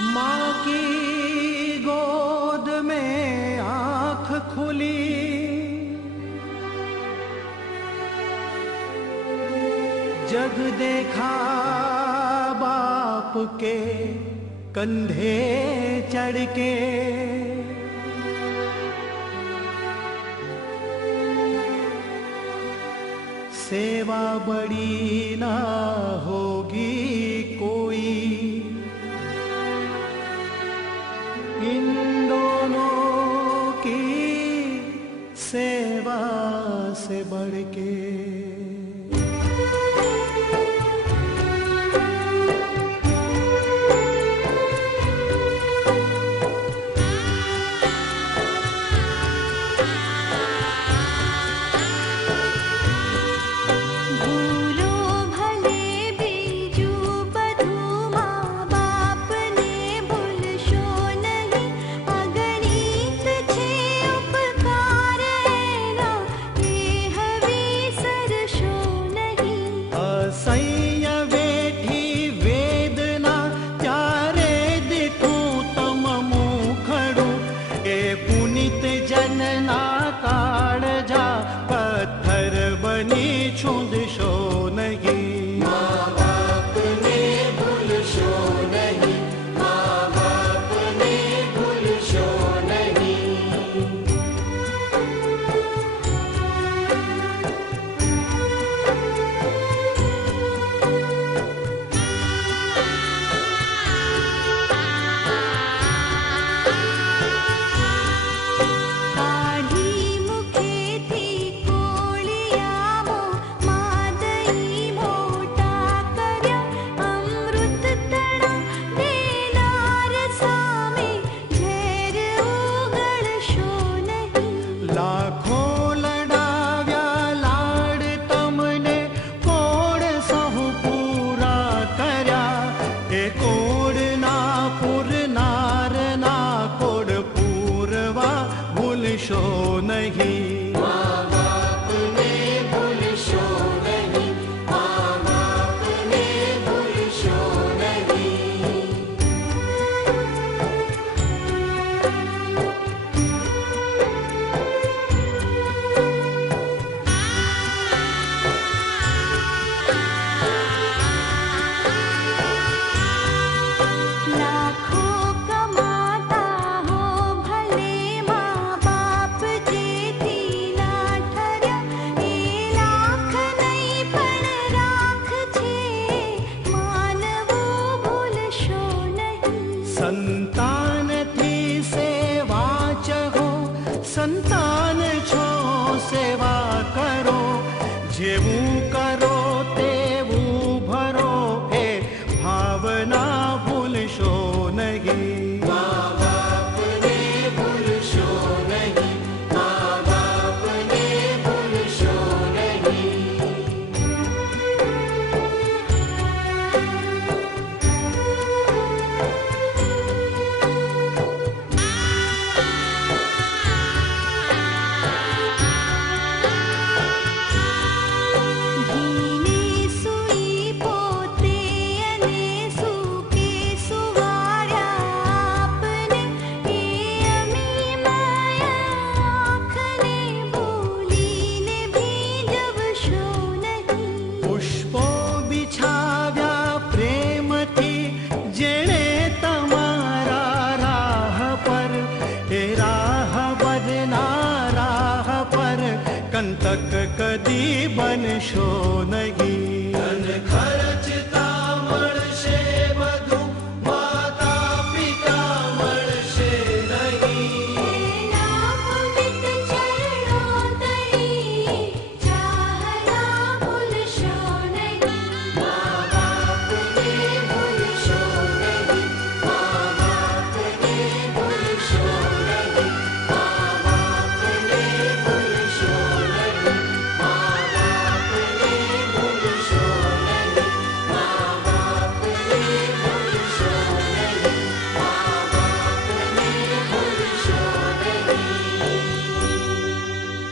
माँ की गोद में आँख खुली, जग देखा बाप के कंधे चढ़ के। सेवा बड़ी ना होगी कोई, इन दोनों की सेवा से बढ़ के। संतान थी सेवा चहो, संतान छो सेवा करो, जेवू करो तेवू भरो, हे भावना भूलशो नहीं। माँ बाप ने भूलशो नहीं, माँ बाप ने भूलशो नहीं। कंटक कदी बनशो नहीं।